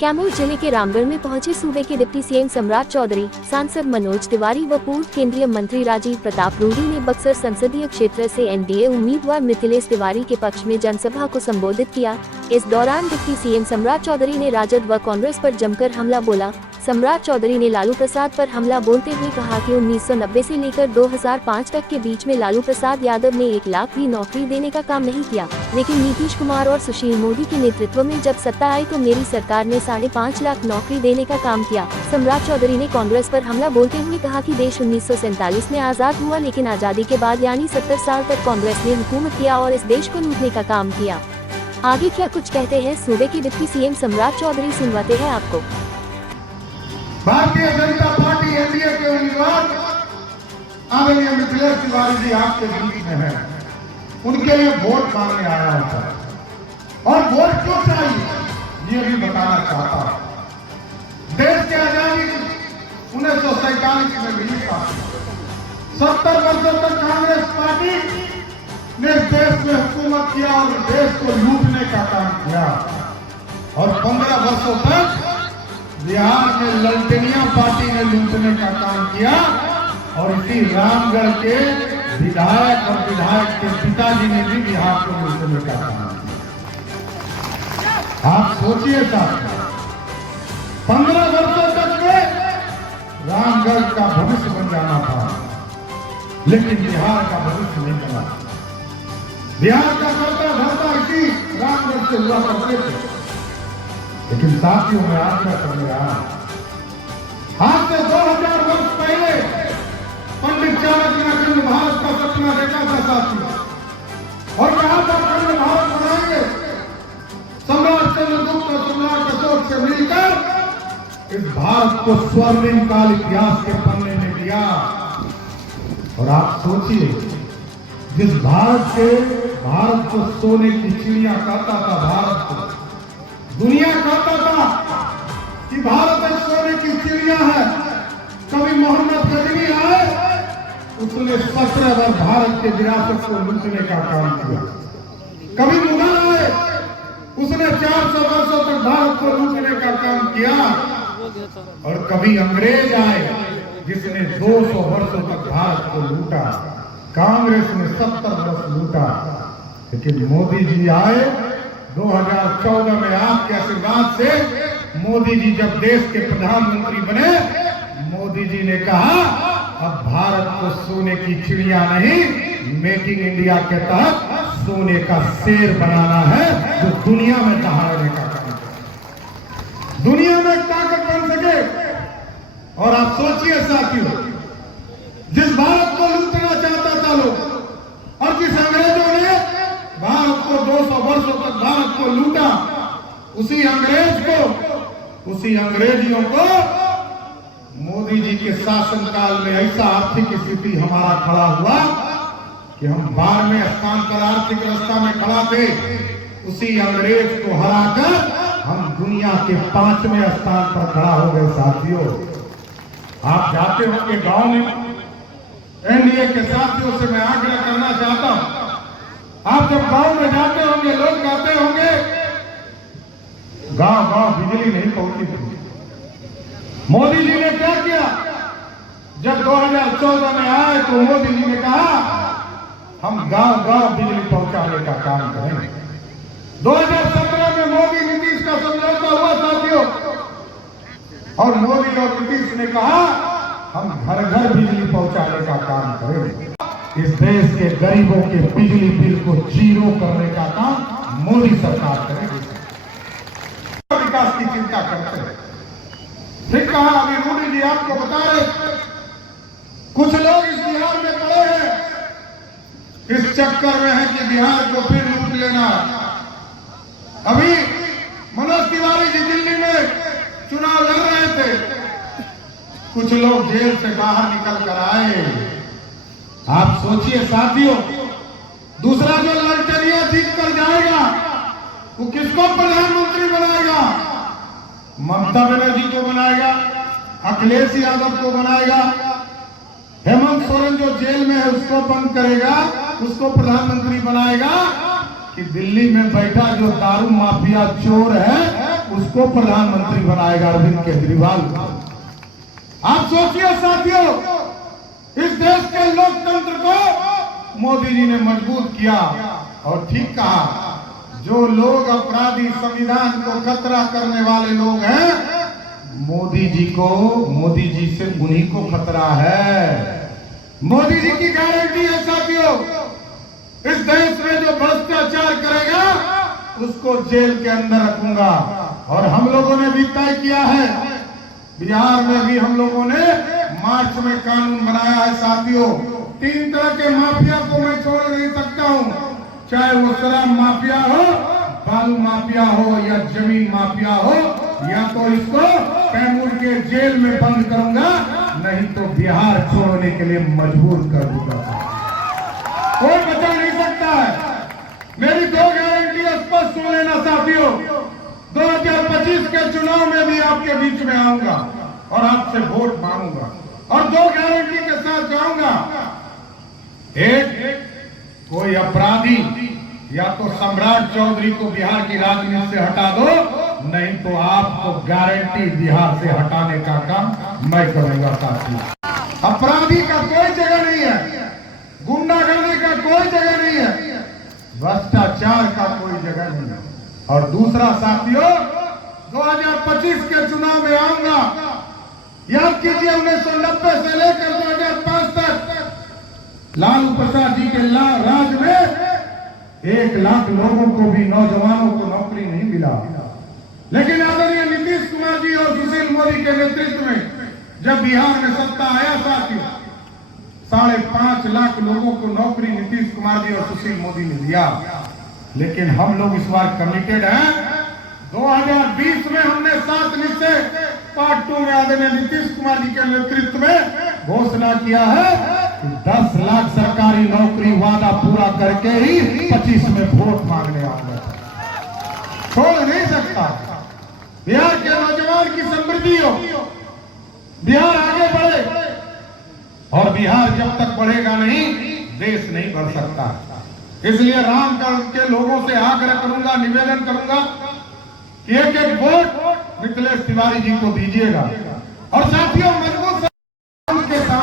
कैमूर जिले के रामगढ़ में पहुंचे सूबे के डिप्टी सीएम सम्राट चौधरी, सांसद मनोज तिवारी व पूर्व केंद्रीय मंत्री राजीव प्रताप रूडी ने बक्सर संसदीय क्षेत्र से एनडीए उम्मीदवार मिथिलेश तिवारी के पक्ष में जनसभा को संबोधित किया। इस दौरान डिप्टी सीएम सम्राट चौधरी ने राजद व कांग्रेस पर जमकर हमला बोला। सम्राट चौधरी ने लालू प्रसाद पर हमला बोलते हुए कहा कि 1990 से लेकर 2005 तक के बीच में लालू प्रसाद यादव ने 1 लाख भी नौकरी देने का काम नहीं किया, लेकिन नीतीश कुमार और सुशील मोदी के नेतृत्व में जब सत्ता आई तो मेरी सरकार ने 5.5 लाख नौकरी देने का काम किया। सम्राट चौधरी ने कांग्रेस पर हमला बोलते हुए कहा कि देश 1947 में आजाद हुआ, लेकिन आजादी के बाद यानी 70 साल तक कांग्रेस ने हुकूमत किया और इस देश को लूटने का काम किया। आगे क्या कुछ कहते हैं सूबे के डिप्टी सीएम सम्राट चौधरी, सुनवाते हैं आपको। भारतीय जनता पार्टी एनडीए के उम्मीदवार आदरणीय मिथिलेश तिवारी जी आपके बीच में है, उनके लिए वोट मांगने आया होता है और वोट क्यों चाहिए ये भी बताना चाहता हूं। देश की आजादी 1947 में मिली था। 70 वर्षों तक कांग्रेस पार्टी ने देश में हुकूमत किया और देश को लूटने का काम किया और 15 वर्षों तक बिहार में ललटेनिया पार्टी ने लूटने का काम किया और इसी रामगढ़ के विधायक और विधायक के पिताजी ने भी बिहार को लूटने का काम किया। आप सोचिए साहब, 15 वर्षों तक में रामगढ़ का भविष्य बन जाना था, लेकिन बिहार का भविष्य नहीं बना। बिहार का करता धरता इसी रामगढ़ से हुआ करते थे। लेकिन साथियों में आग्रह करने रहा, आज से 2000 वर्ष पहले पंडित चाणक्य ने अखंड भारत का सपना देखा था साथियों, और कहा था अखंड भारत बनाएंगे। सम्राट चंद्रगुप्त और सम्राट अशोक से मिलकर इस भारत को स्वर्णिम काल इतिहास के पन्ने में दिया। और आप सोचिए, जिस भारत को सोने की चिड़िया कहता था, भारत को दुनिया कहता था कि भारत एक सोने की चिड़िया है। कभी मोहम्मद गजनी आए, उसने 17 बार भारत के विरासत को लूटने का काम किया। कभी मुगल आए, उसने 400 वर्षों तक भारत को लूटने का काम किया। और कभी अंग्रेज आए, जिसने 200 वर्षों तक भारत को लूटा। कांग्रेस ने 70 वर्ष लूटा, लेकिन मोदी जी आए 2014 में आपके आशीर्वाद से। मोदी जी जब देश के प्रधानमंत्री बने, मोदी जी ने कहा अब भारत को सोने की चिड़िया नहीं, मेकिंग इंडिया के तहत सोने का शेर बनाना है, जो दुनिया में दहाड़ने का काम करे, दुनिया में ताकत बन सके। और आप सोचिए साथियों, जिस भारत को लूटना चाहता था लोग, और जिस अंग्रेजों ने भारत को 200 वर्षों तक भारत को लूटा, उसी अंग्रेजियों को मोदी जी के शासनकाल में ऐसा आर्थिक स्थिति हमारा खड़ा हुआ कि हम 12वें स्थान पर आर्थिक व्यवस्था में खड़ा थे। उसी अंग्रेज को हराकर हम दुनिया के 5वें स्थान पर खड़ा हो गए। साथियों, आप जाते होंगे गांव में, एनडीए के साथियों से मैं आग्रह करना चाहता हूं, आप जब गांव में जाते होंगे, लोग कहते होंगे गांव गांव बिजली नहीं पहुंची थी। मोदी जी ने क्या किया? जब 2014 में आए तो मोदी जी ने कहा हम गांव गांव बिजली पहुंचाने का काम करेंगे। 2017 में मोदी नीतीश का समझौता हुआ साथियों, और मोदी और नीतीश ने कहा हम घर घर बिजली पहुंचाने का काम करेंगे। इस देश के गरीबों के बिजली बिल को जीरो करने का काम मोदी सरकार करेगी। विकास की चिंता करते हैं। फिर कहा, अभी रूडी जी आपको बता रहे, कुछ लोग इस बिहार में पड़े हैं, इस चक्कर में है कि बिहार को फिर लूट लेना। अभी मनोज तिवारी जी दिल्ली में चुनाव लड़ रहे थे, कुछ लोग जेल से बाहर निकल कर आए। आप सोचिए साथियों, दूसरा जो ललटेनिया जीत कर जाएगा वो किसको प्रधानमंत्री बनाएगा? ममता बनर्जी को बनाएगा, अखिलेश यादव को बनाएगा, हेमंत सोरेन जो जेल में है उसको बंद करेगा, उसको प्रधानमंत्री बनाएगा, कि दिल्ली में बैठा जो दारू माफिया चोर है उसको प्रधानमंत्री बनाएगा अरविंद केजरीवाल। आप सोचिए साथियों, इस देश के लोकतंत्र को मोदी जी ने मजबूत किया। और ठीक कहा, जो लोग अपराधी संविधान को खतरा करने वाले लोग हैं, मोदी जी से उन्हीं को खतरा है। मोदी जी की गारंटी है साथियों, इस देश में जो भ्रष्टाचार करेगा उसको जेल के अंदर रखूंगा। और हम लोगों ने भी तय किया है, बिहार में भी हम लोगों ने मार्च में कानून बनाया है साथियों। 3 तरह के माफिया को मैं छोड़ नहीं सकता हूं, चाहे वो शराब माफिया हो, बालू माफिया हो या जमीन माफिया हो। या तो इसको कैमूर के जेल में बंद करूंगा, नहीं तो बिहार छोड़ने के लिए मजबूर कर दूंगा। कोई बचा नहीं सकता है। मेरी 2 गारंटी स्पष्ट सुन लेना साथियों। 2025 के चुनाव में भी आपके बीच में आऊंगा और आपसे वोट मांगूंगा और 2 गारंटी के साथ जाऊंगा। एक, कोई अपराधी या तो सम्राट चौधरी को बिहार की राजनीति से हटा दो, नहीं तो आपको गारंटी बिहार से हटाने का काम मैं करूंगा साथियों। अपराधी का कोई जगह नहीं है, गुंडागर्दी का कोई जगह नहीं है, भ्रष्टाचार का कोई जगह नहीं है। और दूसरा साथियों, 2025 के चुनाव में आऊंगा। याद कीजिए 1990 से लेकर 2005 तक लालू प्रसाद जी के राज में 1 लाख लोगों को भी, नौजवानों को नौकरी नहीं मिला। लेकिन आदरणीय नीतीश कुमार जी और सुशील मोदी के नेतृत्व में जब बिहार में सत्ता आया साथियों, 5.5 लाख लोगों को नौकरी नीतीश कुमार जी और सुशील मोदी ने दिया। लेकिन हम लोग इस बार कमिटेड हैं। 2020 में हमने 7 निश्चय पार्ट 2 में आदरणीय नीतीश कुमार जी के नेतृत्व में घोषणा किया है कि 10 लाख सरकारी नौकरी वादा पूरा करके ही 25 में वोट मांगने आऊंगा। छोड़ नहीं सकता। बिहार के नौजवान की समृद्धि हो, बिहार आगे बढ़े, और बिहार जब तक बढ़ेगा नहीं, देश नहीं बढ़ सकता। इसलिए रामगढ़ के लोगों से आग्रह करूंगा, निवेदन करूंगा कि एक वोट मिथिलेश तिवारी जी को दीजिएगा। और साथियों, मजबूत के साथ